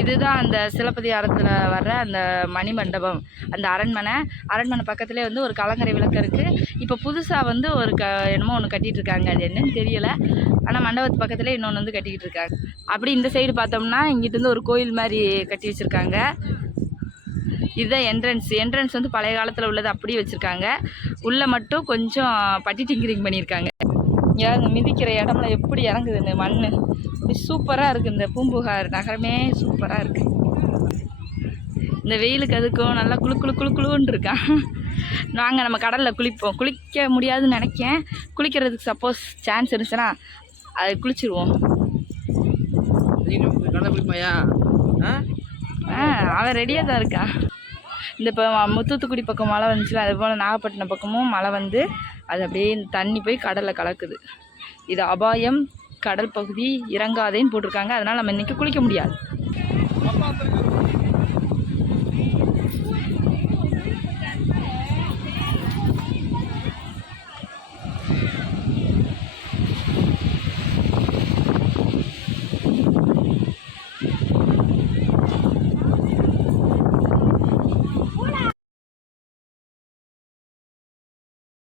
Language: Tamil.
இதுதான் அந்த சிலப்பதிகாரத்தில் வர்ற அந்த மணிமண்டபம், அந்த அரண்மனை பக்கத்துலேயே வந்து ஒரு கலங்கரை விளக்கு இருக்குது. இப்போ புதுசாக வந்து ஒரு என்னமோ ஒன்று கட்டிகிட்டு இருக்காங்க, அது என்னன்னு தெரியலை. ஆனால் மண்டபத்து பக்கத்துலேயே இன்னொன்று வந்து கட்டிக்கிட்டு இருக்காங்க. அப்படி இந்த சைடு பார்த்தோம்னா இங்கிட்டு வந்து ஒரு கோயில் மாதிரி கட்டி வச்சுருக்காங்க. இதுதான் என்ட்ரன்ஸ் வந்து பழைய காலத்தில் உள்ளது அப்படியே வச்சுருக்காங்க. உள்ளே மட்டும் கொஞ்சம் பட்டி டிங்கரிங் பண்ணியிருக்காங்க. இங்கே மிதிக்கிற இடம்ல எப்படி இறங்குது இந்த மண், அப்படி சூப்பராக இருக்குது. இந்த பூம்புகார் நகரமே சூப்பராக இருக்குது. இந்த வெயிலுக்கு அதுக்கும் நல்லா குளுன்னு இருக்கான். நாங்கள் நம்ம கடலில் குளிப்போம். குளிக்க முடியாதுன்னு நினைக்கேன். குளிக்கிறதுக்கு சப்போஸ் சான்ஸ் இருந்துச்சுன்னா அது குளிச்சிருவோம். அவன் ரெடியாக தான் இருக்கான். இந்த இப்போ தூத்துக்குடி பக்கம் மழை வந்துச்சுல, அது போல் நாகப்பட்டினம் பக்கமும் மழை வந்து அது அப்படியே தண்ணி போய் கடலில் கலக்குது. இது அபாயம், கடல் பகுதி, இறங்காதேன்னு போட்டிருக்காங்க. அதனால் நம்ம இன்றைக்கி குளிக்க முடியாது.